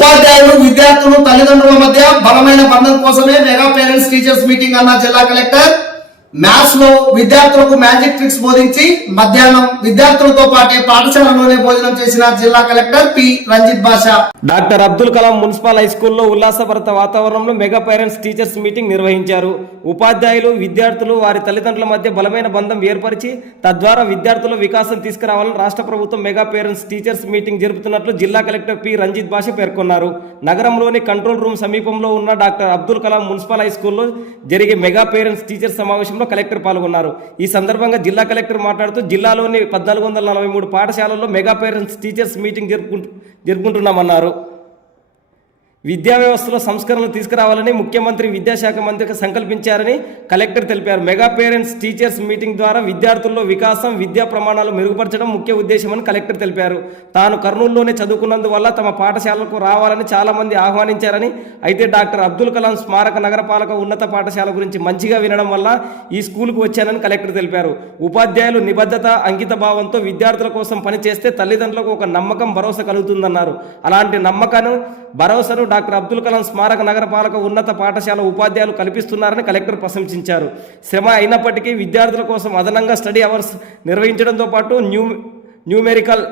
ఉపాధ్యాయులు విద్యార్థులు తల్లిదండ్రుల మధ్య బలమైన బంధం కోసమే మెగా పేరెంట్స్ టీచర్స్ మీటింగ్ అన్న జిల్లా కలెక్టర్ మ్యాథ్స్లో విద్యార్థులకు మ్యాజిక్ ట్రిక్స్ బోధించి మధ్యాహ్నం విద్యార్థులతో పాటే పాఠశాలలోనే భోజనం చేసిన జిల్లా collector P. Ranjith Basha. Doctor Abdul Kalam municipal high స్కూల్లో ఉల్లాసభరిత వాతావరణంలో మెగా పేరెంట్స్ టీచర్స్ మీటింగ్ నిర్వహించారు. ఉపాధ్యాయులు విద్యార్థులు వారి తల్లిదండ్రుల మధ్య బలమైన బంధం ఏర్పరిచి తద్వారా విద్యార్థుల వికాసం తీసుకురావాలని రాష్ట్ర ప్రభుత్వం మెగా పేరెంట్స్ టీచర్స్ మీటింగ్ జరుపుతున్నట్లు జిల్లా కలెక్టర్ పి. రంజిత్ బాష పేర్కొన్నారు. నగరంలోని కంట్రోల్ రూమ్ సమీపంలో ఉన్న doctor Abdul Kalam municipal high స్కూల్లో జరిగే మెగా పేరెంట్స్ టీచర్స్ సమావేశంలో కలెక్టర్ పాల్గొన్నారు. ఈ సందర్భంగా జిల్లా కలెక్టర్ మాట్లాడుతూ జిల్లాలోని పద్నాలుగు వందల నలభై మూడు పాఠశాలల్లో మెగా పేరెంట్స్ టీచర్స్ మీటింగ్ జరుపుకుంటు జరుపుకుంటున్నామన్నారు. విద్యా వ్యవస్థలో సంస్కరణలు తీసుకురావాలని ముఖ్యమంత్రి విద్యాశాఖ మంత్రికి సంకల్పించారని కలెక్టర్ తెలిపారు. మెగా పేరెంట్స్ టీచర్స్ మీటింగ్ ద్వారా విద్యార్థుల్లో వికాసం విద్యా ప్రమాణాలు మెరుగుపరచడం ముఖ్య ఉద్దేశమని కలెక్టర్ తెలిపారు. తాను కర్నూలులోనే చదువుకున్నందువల్ల తమ పాఠశాలకు రావాలని చాలామంది ఆహ్వానించారని అయితే డాక్టర్ అబ్దుల్ కలాం స్మారక నగరపాలక ఉన్నత పాఠశాల గురించి మంచిగా వినడం వల్ల ఈ స్కూల్కు వచ్చానని కలెక్టర్ తెలిపారు. ఉపాధ్యాయులు నిబద్ధత అంకిత భావంతో విద్యార్థుల కోసం పనిచేస్తే తల్లిదండ్రులకు ఒక నమ్మకం భరోసా కలుగుతుందన్నారు. అలాంటి నమ్మకాన్ని భరోసాను డాక్టర్ అబ్దుల్ కలాం స్మారక నగరపాలక ఉన్నత పాఠశాల ఉపాధ్యాయులు కల్పిస్తున్నారని కలెక్టర్ ప్రశంసించారు. శ్రమ అయినప్పటికీ విద్యార్థుల కోసం అదనంగా స్టడీ అవర్స్ నిర్వహించడంతో పాటు న్యూ న్యూమెరికల్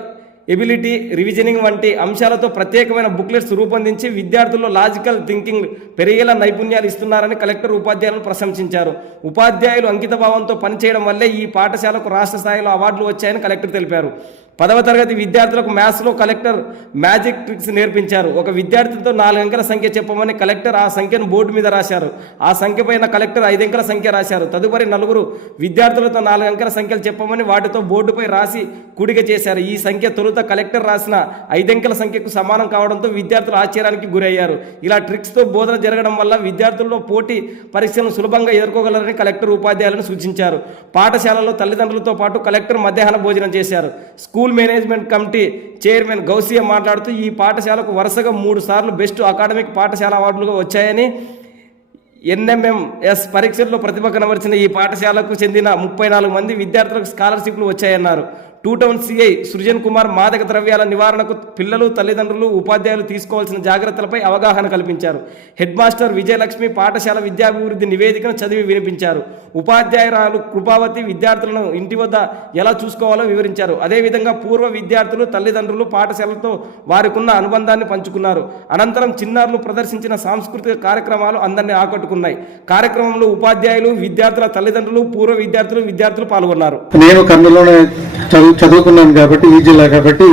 ఎబిలిటీ రివిజనింగ్ వంటి అంశాలతో ప్రత్యేకమైన బుక్లెట్స్ రూపొందించి విద్యార్థుల్లో లాజికల్ థింకింగ్ పెరిగేలా నైపుణ్యాలు ఇస్తున్నారని కలెక్టర్ ఉపాధ్యాయులను ప్రశంసించారు. ఉపాధ్యాయులు అంకితభావంతో పనిచేయడం వల్లే ఈ పాఠశాలకు రాష్ట్ర స్థాయిలో అవార్డులు వచ్చాయని కలెక్టర్ తెలిపారు. పదవ తరగతి విద్యార్థులకు మ్యాథ్స్లో కలెక్టర్ మ్యాజిక్ ట్రిక్స్ నేర్పించారు. ఒక విద్యార్థితో నాలుగు అంకెల సంఖ్య చెప్పమని కలెక్టర్ ఆ సంఖ్యను బోర్డు మీద రాశారు. ఆ సంఖ్య పైన కలెక్టర్ ఐదు అంకెల సంఖ్య రాశారు. తదుపరి నలుగురు విద్యార్థులతో నాలుగు అంకెల సంఖ్యలు చెప్పమని వాటితో బోర్డుపై రాసి కూడిక చేశారు. ఈ సంఖ్య తొలుత కలెక్టర్ రాసిన ఐదు అంకెల సంఖ్యకు సమానం కావడంతో విద్యార్థులు ఆశ్చర్యానికి గురయ్యారు. ఇలా ట్రిక్స్తో బోధన జరగడం వల్ల విద్యార్థుల్లో పోటీ పరీక్షలను సులభంగా ఎదుర్కోగలరని కలెక్టర్ ఉపాధ్యాయులను సూచించారు. పాఠశాలలో తల్లిదండ్రులతో పాటు కలెక్టర్ మధ్యాహ్న భోజనం చేశారు. School management committee chairman Gousia మాట్లాడుతూ ఈ పాఠశాలకు వరుసగా మూడు సార్లు బెస్ట్ అకాడమిక్ పాఠశాల అవార్డులుగా వచ్చాయని ఎన్ఎంఎంఎస్ పరీక్షల్లో ప్రతిభ కనబరిచిన ఈ పాఠశాలకు చెందిన ముప్పై నాలుగు మంది విద్యార్థులకు స్కాలర్షిప్లు వచ్చాయన్నారు. Two town CI Srujan Kumar మాదక ద్రవ్యాల నివారణకు పిల్లలు తల్లిదండ్రులు ఉపాధ్యాయులు తీసుకోవాల్సిన జాగ్రత్తలపై అవగాహన కల్పించారు. హెడ్ మాస్టర్ విజయలక్ష్మి పాఠశాల విద్యాభివృద్ధి నివేదికను చదివి వినిపించారు. ఉపాధ్యాయురాలు కృపావతి విద్యార్థులను ఇంటి వద్ద ఎలా చూసుకోవాలో వివరించారు. అదేవిధంగా పూర్వ విద్యార్థులు తల్లిదండ్రులు పాఠశాలతో వారికున్న అనుబంధాన్ని పంచుకున్నారు. అనంతరం చిన్నారులు ప్రదర్శించిన సాంస్కృతిక కార్యక్రమాలు అందరినీ ఆకట్టుకున్నాయి. కార్యక్రమంలో ఉపాధ్యాయులు విద్యార్థుల తల్లిదండ్రులు పూర్వ విద్యార్థులు విద్యార్థులు పాల్గొన్నారు. నేను కర్నూలులోనే చదువు చదువుకున్నాను కాబట్టి ఈ జిల్లా కాబట్టి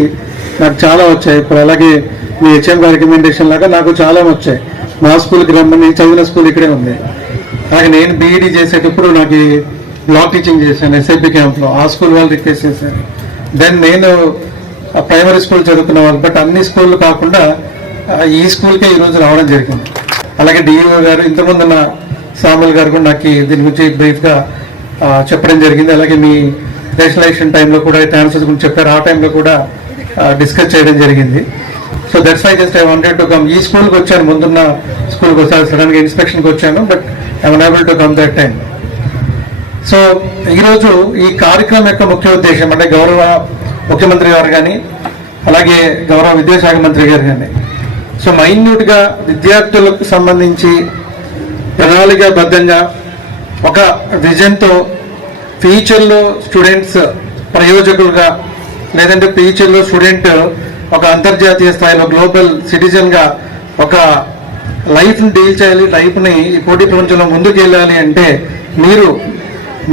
నాకు చాలా వచ్చాయి ఇప్పుడు. అలాగే మీ హెచ్ఎం రికమెండేషన్ లాగా నాకు చాలా వచ్చాయి. మా స్కూల్కి రమ్మని చదివిన స్కూల్ ఇక్కడే ఉంది. అలాగే నేను బీఈడీ చేసేటప్పుడు నాకు బ్లాక్ టీచింగ్ చేశాను ఎస్ఐపి క్యాంప్లో ఆ స్కూల్ వాళ్ళు రిక్వెస్ట్ చేశాను దెన్ నేను ప్రైమరీ స్కూల్ చదువుకున్న వాళ్ళు బట్ అన్ని స్కూళ్ళు కాకుండా ఈ స్కూల్కే ఈరోజు రావడం జరిగింది. అలాగే డిఈఓ గారు ఇంతకుముందు ఉన్న సాముల్ గారు కూడా నాకు దీని గురించి బ్రీఫ్గా చెప్పడం జరిగింది. అలాగే మీ రేషనలైజేషన్ టైంలో కూడా అయితే ఆన్సర్స్ గురించి చెప్పారు. ఆ టైంలో కూడా డిస్కస్ చేయడం జరిగింది. So that's why just I wanted to come ఈ స్కూల్కి వచ్చాను. ముందున్న స్కూల్కి వచ్చాను సడన్గా ఇన్స్పెక్షన్కి వచ్చాను but I unable to come that time so ఈరోజు ఈ కార్యక్రమం యొక్క ముఖ్య ఉద్దేశం అంటే గౌరవ ముఖ్యమంత్రి గారు కానీ అలాగే గౌరవ విద్యాశాఖ మంత్రి గారు కానీ సో మైన్యూట్గా విద్యార్థులకు సంబంధించి ప్రణాళికాబద్ధంగా ఒక విజన్తో ఫ్యూచర్లో స్టూడెంట్స్ ప్రయోజకులుగా లేదంటే ఫ్యూచర్లో స్టూడెంట్ ఒక అంతర్జాతీయ స్థాయిలో గ్లోబల్ సిటిజన్గా ఒక లైఫ్ని డీల్ చేయాలి లైఫ్ని ఈ పోటీ ప్రపంచంలో ముందుకు వెళ్ళాలి అంటే మీరు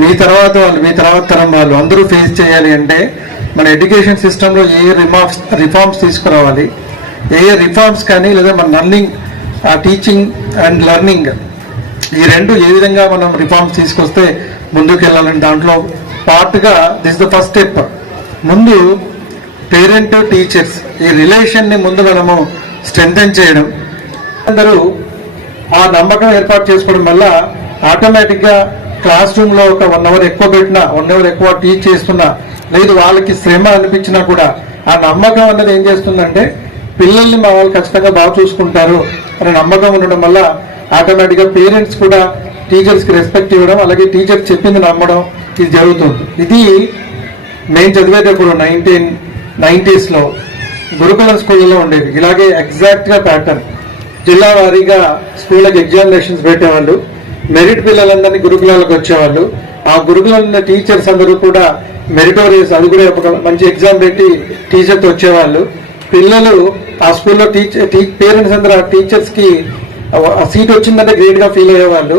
మీ తర్వాత వాళ్ళు మీ తర్వాత తరం వాళ్ళు అందరూ ఫేస్ చేయాలి అంటే మన ఎడ్యుకేషన్ సిస్టంలో ఏ రిమార్క్స్ రిఫార్మ్స్ తీసుకురావాలి ఏ రిఫార్మ్స్ కానీ లేదా మన లర్నింగ్ టీచింగ్ అండ్ లెర్నింగ్ ఈ రెండు ఏ విధంగా మనం రిఫార్మ్స్ తీసుకొస్తే ముందుకు వెళ్ళాలని దాంట్లో పార్ట్గా దిస్ ద ఫస్ట్ స్టెప్ ముందు పేరెంట్ టీచర్స్ ఈ రిలేషన్ని ముందు మనము స్ట్రెంగ్తన్ చేయడం. అందరూ ఆ నమ్మకం ఏర్పాటు చేసుకోవడం వల్ల ఆటోమేటిక్గా క్లాస్ రూమ్లో ఒక వన్ అవర్ ఎక్కువ పెట్టినా వన్ అవర్ ఎక్కువ టీచ్ చేస్తున్నా లేదు వాళ్ళకి శ్రమ అనిపించినా కూడా ఆ నమ్మకం అన్నది ఏం చేస్తుందంటే పిల్లల్ని మా వాళ్ళు ఖచ్చితంగా బాగా చూసుకుంటారు అనే నమ్మకం ఉండడం వల్ల ఆటోమేటిక్గా పేరెంట్స్ కూడా టీచర్స్కి రెస్పెక్ట్ ఇవ్వడం అలాగే టీచర్ చెప్పింది నమ్మడం ఇది జరుగుతుంది. ఇది నేను చదివేటప్పుడు నైన్టీన్ నైంటీస్లో గురుకులం స్కూళ్ళలో ఉండేవి ఇలాగే ఎగ్జాక్ట్గా ప్యాటర్న్ జిల్లా వారీగా స్కూళ్ళకి ఎగ్జామినేషన్స్ పెట్టేవాళ్ళు. మెరిట్ పిల్లలందరినీ గురుకులాలకు వచ్చేవాళ్ళు. ఆ గురుకులంలో టీచర్స్ అందరూ కూడా మెరిటోరియస్ అది కూడా ఒక మంచి ఎగ్జామ్ పెట్టి టీచర్తో వచ్చేవాళ్ళు. పిల్లలు ఆ స్కూల్లో టీచర్ పేరెంట్స్ అందరూ టీచర్స్కి టీచర్స్కి సీట్ వచ్చిందంటే గ్రేట్గా ఫీల్ అయ్యేవాళ్ళు.